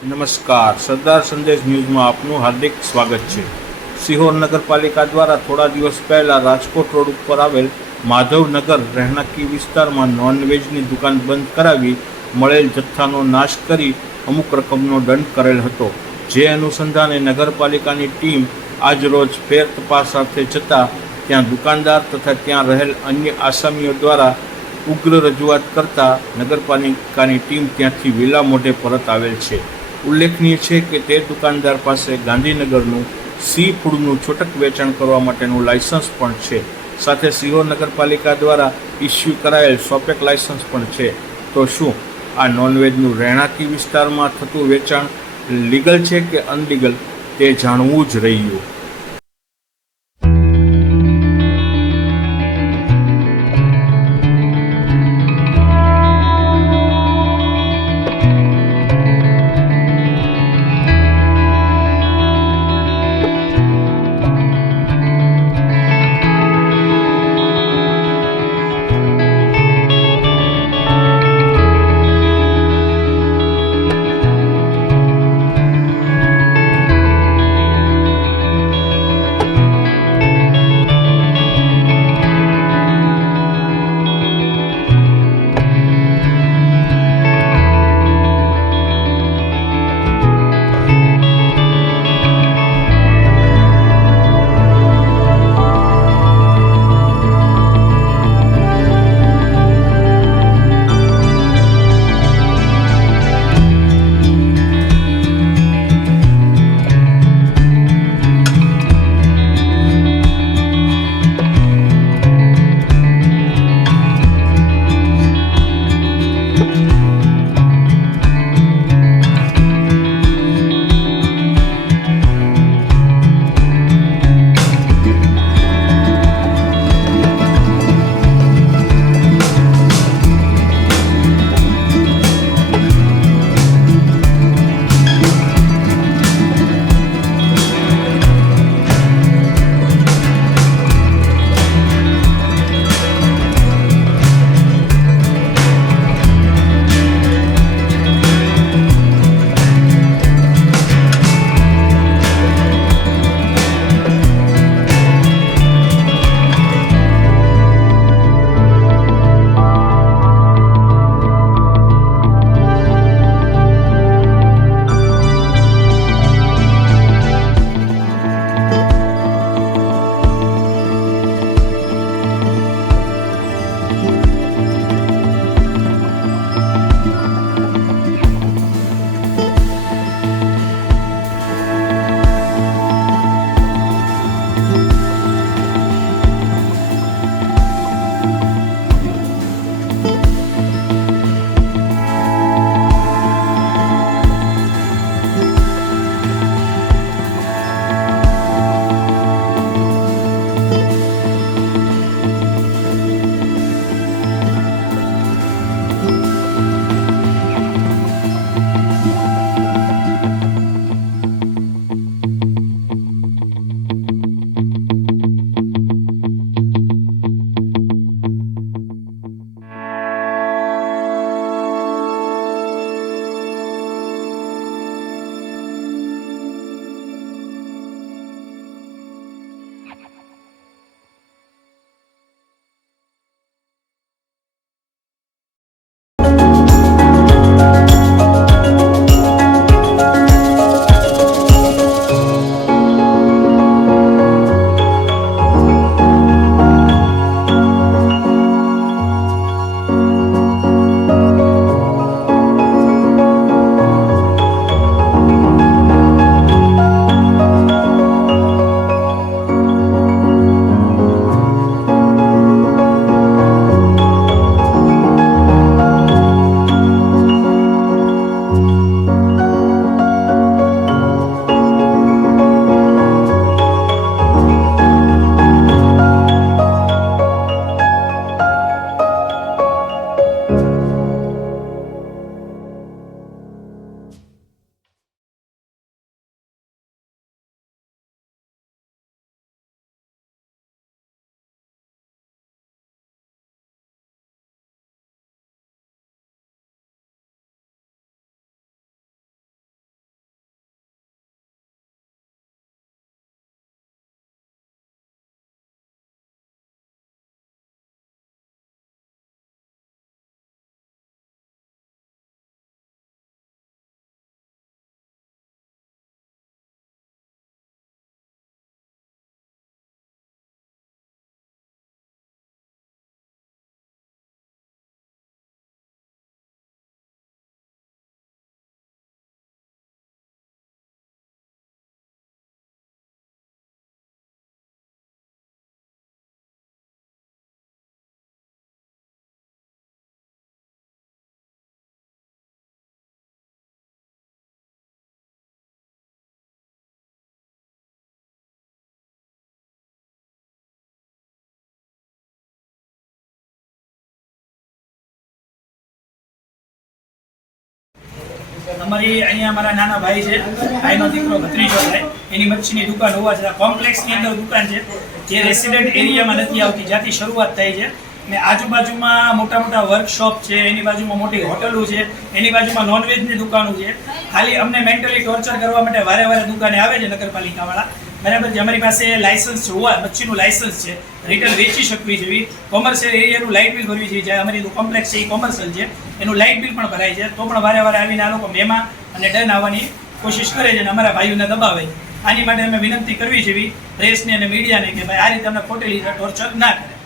નમસ્કાર, સરદાર સંદેશ ન્યૂઝમાં આપનું હાર્દિક સ્વાગત છે। સિહોર નગરપાલિકા દ્વારા થોડા દિવસ પહેલા રાજકોટ રોડ ઉપર આવેલ માધવનગર રહેણાંકી વિસ્તારમાં નોનવેજની દુકાન બંધ કરાવી મળેલ જથ્થાનો નાશ કરી અમુક રકમનો દંડ કરેલ હતો। જે અનુસંધાને નગરપાલિકાની ટીમ આજરોજ ફેર તપાસ અર્થે જતાં ત્યાં દુકાનદાર તથા ત્યાં રહેલ અન્ય આસામીઓ દ્વારા ઉગ્ર રજૂઆત કરતા નગરપાલિકાની ટીમ ત્યાંથી વિલા મોઢે પરત આવેલ છે। ઉલ્લેખનીય છે કે તે દુકાનદાર પાસે ગાંધીનગરનું સી ફૂડનું છૂટક વેચાણ કરવા માટેનું લાયસન્સ પણ છે, સાથે સિહોર નગરપાલિકા દ્વારા ઇસ્યુ કરાયેલ શોપેક લાયસન્સ પણ છે। તો શું આ નોનવેજનું રહેણાંકી વિસ્તારમાં થતું વેચાણ લીગલ છે કે અનલીગલ તે જાણવું જ રહ્યું। અમારી અહીંયા અમારા નાના ભાઈ છે, ભાઈનો દીકરો ભત્રીજો થાય, એની મચ્છીની દુકાન હોવા છતાં કોમ્પ્લેક્સની અંદર દુકાન છે જે રેસિડેન્ટ એરિયામાં નથી આવતી, જ્યાંથી શરૂઆત થાય છે. ને આજુબાજુમાં મોટા મોટા વર્કશોપ છે, એની બાજુમાં મોટી હોટલો છે, એની બાજુમાં નોનવેજની દુકાનો છે. ખાલી અમને મેન્ટલી ટોર્ચર કરવા માટે વારે વારે દુકાને આવે છે નગરપાલિકાવાળા. બરાબર છે, અમારી પાસે લાયસન્સ હોવા, મચ્છીનું લાયસન્સ છે, રિટેલ વેચી શકવી છે, કોમર્શિયલ એરિયાનું લાઇટ બિલ ભરવી છે. જ્યાં અમારી કોમ્પ્લેક્સ છે એ કોમર્શિયલ છે, એનું લાઇટ બિલ પણ ભરાય છે. તો પણ વારે વારે આવીને આ લોકો મેમાં અને ડન આવવાની કોશિશ કરે છે અને અમારા ભાઈઓને દબાવે છે. આની માટે અમે વિનંતી કરવી છે પ્રેસને અને મીડિયાને કે ભાઈ આ રીતે અમને ખોટી રીતે ટોર્ચર ના કરે.